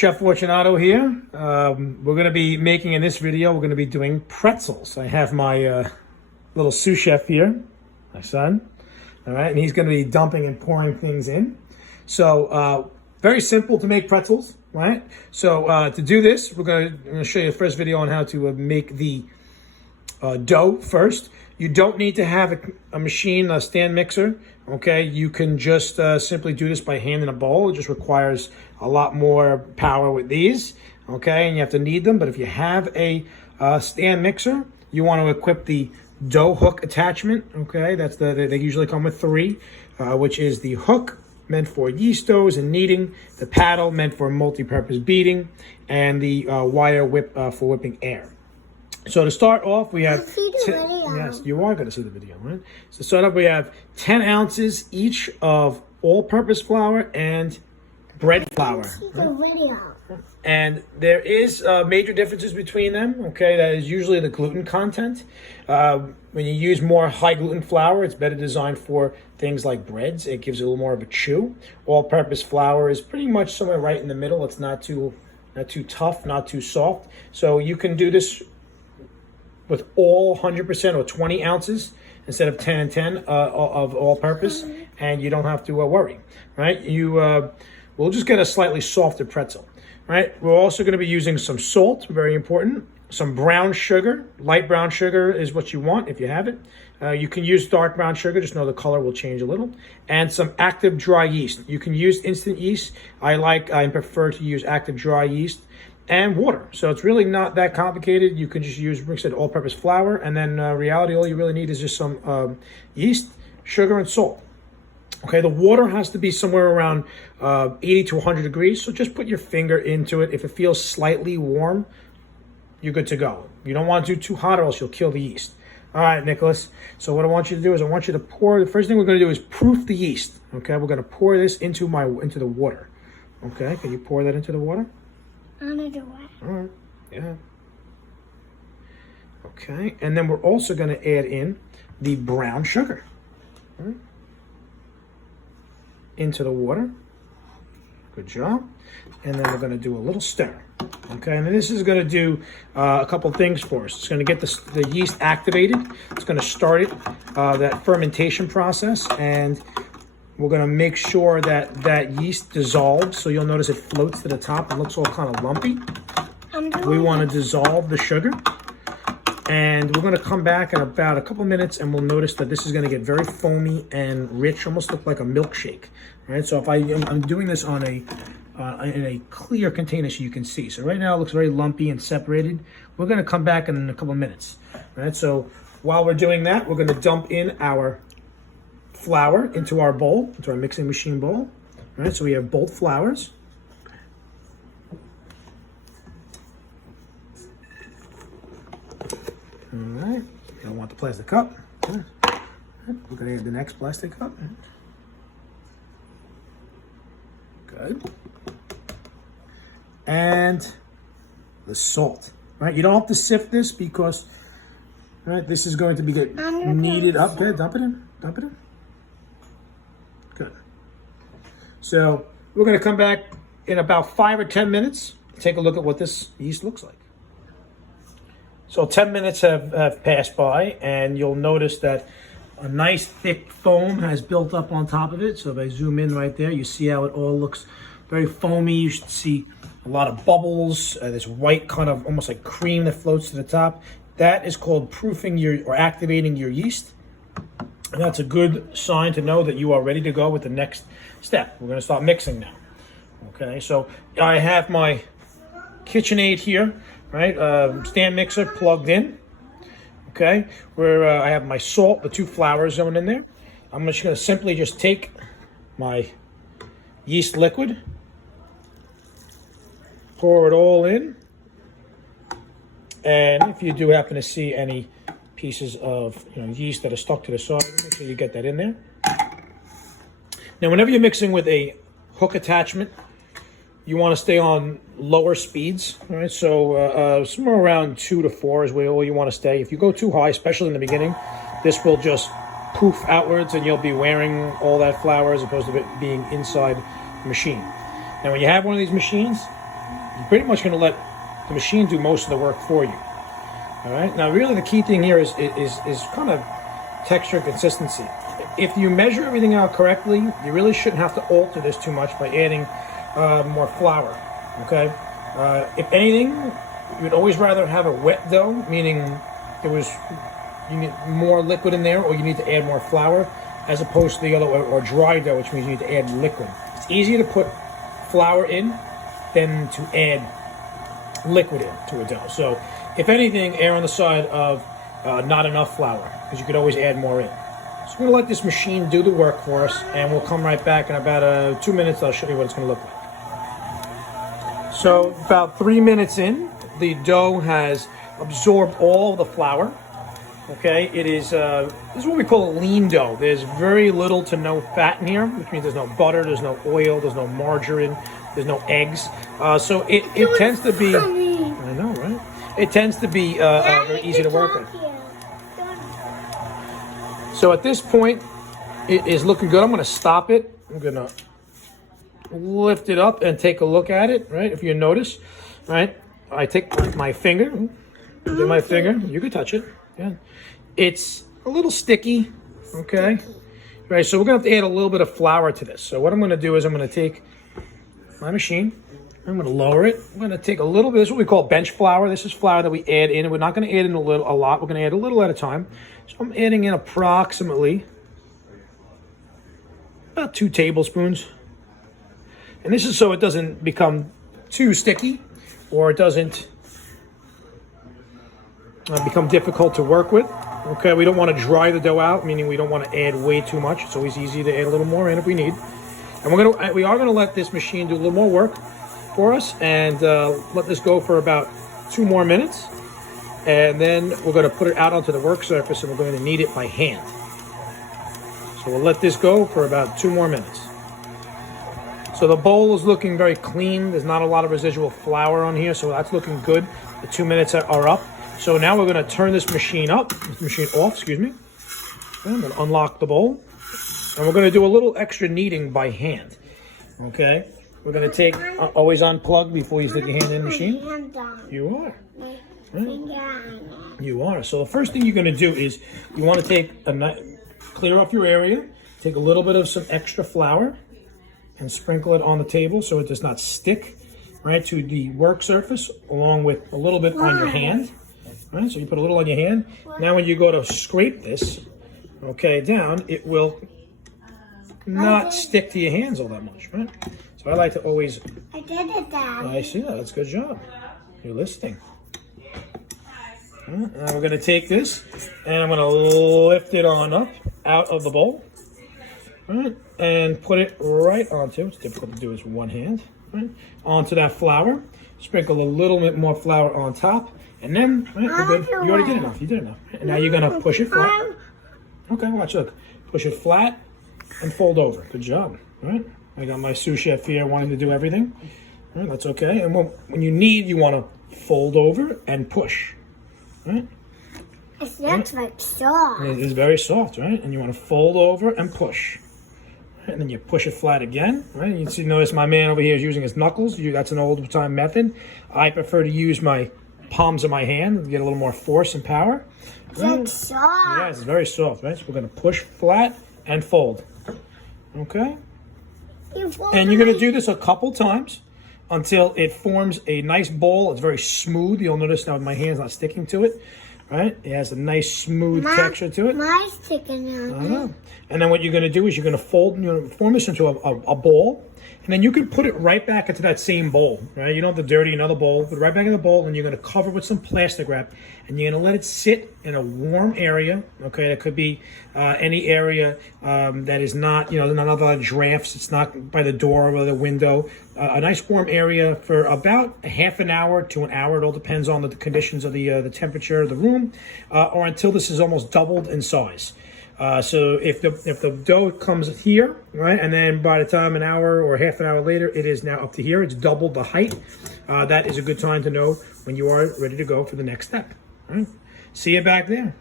Chef Fortunato here. We're going to be making, in this video, we're going to be doing pretzels. I have my little sous chef here, my son. All right, and he's going to be dumping and pouring things in. So very simple to make pretzels, right? So to do this, I'm going to show you the first video on how to make the dough first. You don't need to have a machine, a stand mixer, okay? You can just simply do this by hand in a bowl. It just requires a lot more power with these, okay? And you have to knead them, but if you have a stand mixer, you want to equip the dough hook attachment, okay? They usually come with 3, which is the hook meant for yeast doughs and kneading, the paddle meant for multi-purpose beating, and the wire whip for whipping air. So to start off, we have... Yes, you are going to see the video, right? So to start off, we have 10 ounces each of all-purpose flour and bread flour. Right? And there is major differences between them, okay? That is usually the gluten content. When you use more high-gluten flour, it's better designed for things like breads. It gives it a little more of a chew. All-purpose flour is pretty much somewhere right in the middle. It's not too tough, not too soft. So you can do this with all 100% or 20 ounces instead of 10 and 10 of all-purpose, and you don't have to worry, right? We'll just get a slightly softer pretzel, right? We're also going to be using some salt, very important, some brown sugar. Light brown sugar is what you want if you have it. You can use dark brown sugar, just know the color will change a little, and some active dry yeast. You can use instant yeast. I prefer to use active dry yeast, and water. So it's really not that complicated. You can just use, like I said, all-purpose flour, and then reality, all you really need is just some yeast, sugar, and salt. Okay, the water has to be somewhere around 80 to 100 degrees, so just put your finger into it. If it feels slightly warm, you're good to go. You don't want to do too hot or else you'll kill the yeast. All right, Nicholas. So what I want you to do is I want you to pour, the first thing we're going to do is proof the yeast. Okay, we're going to pour this into the water. Okay, can you pour that into the water? Under the water. All right, yeah. Okay, and then we're also going to add in the brown sugar. All right. Into the water. Good job. And then we're going to do a little stir. Okay, and then this is going to do a couple things for us. It's going to get the yeast activated. It's going to start that fermentation process, and we're going to make sure that yeast dissolves. So you'll notice it floats to the top. It looks all kind of lumpy. We want to dissolve the sugar. And we're going to come back in about a couple minutes, and we'll notice that this is going to get very foamy and rich, almost look like a milkshake. Right? So if I'm doing this on in a clear container so you can see. So right now it looks very lumpy and separated. We're going to come back in a couple minutes. Right? So while we're doing that, we're going to dump in our flour into our bowl, into our mixing machine bowl. All right, so we have both flours. All right, you don't want the plastic cup. We're going to add the next plastic cup. Good. And the salt. Right, you don't have to sift this because this is going to be good. Kneaded up. Good, dump it in. Dump it in. Good. So we're going to come back in about 5 or 10 minutes. Take a look at what this yeast looks like. So 10 minutes have passed by, and you'll notice that a nice thick foam has built up on top of it. So if I zoom in right there, you see how it all looks very foamy. You should see a lot of bubbles, this white kind of almost like cream that floats to the top. That is called proofing or activating your yeast. And that's a good sign to know that you are ready to go with the next step. We're going to start mixing now. Okay, so I have my KitchenAid here, right? Stand mixer plugged in. Okay, where I have my salt, the 2 flours going in there. I'm just going to simply just take my yeast liquid, pour it all in, and if you do happen to see any pieces of yeast that are stuck to the side, make sure you get that in there. Now, whenever you're mixing with a hook attachment, you want to stay on lower speeds, right? So somewhere around 2 to 4 is where you want to stay. If you go too high, especially in the beginning, this will just poof outwards and you'll be wearing all that flour as opposed to it being inside the machine. Now, when you have one of these machines, You're pretty much going to let the machine do most of the work for you. All right. Now, really, the key thing here is kind of texture and consistency. If you measure everything out correctly, you really shouldn't have to alter this too much by adding more flour. Okay. If anything, you would always rather have a wet dough, meaning you need more liquid in there, or you need to add more flour, as opposed to the other, or dry dough, which means you need to add liquid. It's easier to put flour in than to add liquid into a dough. So if anything, err on the side of not enough flour, because you could always add more in. So we're going to let this machine do the work for us, and we'll come right back in about 2 minutes. I'll show you what it's going to look like. So about 3 minutes in, the dough has absorbed all the flour. Okay, it is this is what we call a lean dough. There's very little to no fat in here, which means there's no butter, there's no oil, there's no margarine, there's no eggs. So it tends to be, I know, right? It tends to be very easy to work with. So at this point, it is looking good. I'm going to stop it. I'm going to lift it up and take a look at it, right? If you notice, right? I take my finger, get my finger. You can touch it. Yeah. It's a little sticky, okay? Right, so we're going to have to add a little bit of flour to this. So what I'm going to do is I'm going to take my machine. I'm going to lower it. I'm going to take a little bit. This is what we call bench flour. This is flour that we add in. We're not going to add in a lot. We're going to add a little at a time. So I'm adding in approximately about 2 tablespoons. And this is so it doesn't become too sticky, or it doesn't become difficult to work with. Okay, we don't want to dry the dough out, meaning we don't want to add way too much. It's always easy to add a little more in if we need. And we are going to let this machine do a little more work for us, and let this go for about 2 more minutes. And then we're going to put it out onto the work surface, and we're going to knead it by hand. So we'll let this go for about 2 more minutes. So the bowl is looking very clean. There's not a lot of residual flour on here, so that's looking good. The 2 minutes are up. So now we're going to turn this machine off, excuse me. I'm going to unlock the bowl. And we're going to do a little extra kneading by hand. Okay? We're going to take, always unplug before you stick your hand in the machine. You are. You are. So the first thing you're going to do is you want to take clear off your area, take a little bit of some extra flour, and sprinkle it on the table so it does not stick right to the work surface, along with a little bit on your hand. Right, so you put a little on your hand. Now when you go to scrape this, okay, down, it will not stick to your hands all that much, right? So I like to always... I did it, Dad. I see that. That's a good job. You're listening. Now we're going to take this, and I'm going to lift it on up out of the bowl. Right, and put it right onto, it's difficult to do this with one hand, right, onto that flour. Sprinkle a little bit more flour on top, and then, right, we're good. You already did enough, you did enough. And now you're gonna push it flat. Okay, watch, look. Push it flat and fold over. Good job, right? I got my sous chef here wanting to do everything. Right, that's okay. And when you knead, you wanna fold over and push, right? It looks like soft. It is very soft, right? And you wanna fold over and push. And then you push it flat again, right? You see, notice my man over here is using his knuckles. That's an old time method. I prefer to use my palms of my hand to get a little more force and power. Right? It's soft. Yeah, it's very soft, right? So we're going to push flat and fold. Okay? And you're going to do this a couple times until it forms a nice ball. It's very smooth. You'll notice now my hand's not sticking to it. Right? It has a nice smooth texture to it. Mine's sticking out. I know. And then what you're going to do is you're going to form this into a bowl, and then you can put it right back into that same bowl, right? You don't have to dirty another bowl. Put it right back in the bowl, and you're going to cover with some plastic wrap, and you're going to let it sit in a warm area. Okay, that could be any area that is not, not a lot of drafts. It's not by the door or the window. A nice warm area for about a half an hour to an hour. It all depends on the conditions of the temperature of the room, or until this is almost doubled in size. So if the dough comes here, right, and then by the time an hour or half an hour later, it is now up to here, it's doubled the height, that is a good time to know when you are ready to go for the next step. Right? See you back there.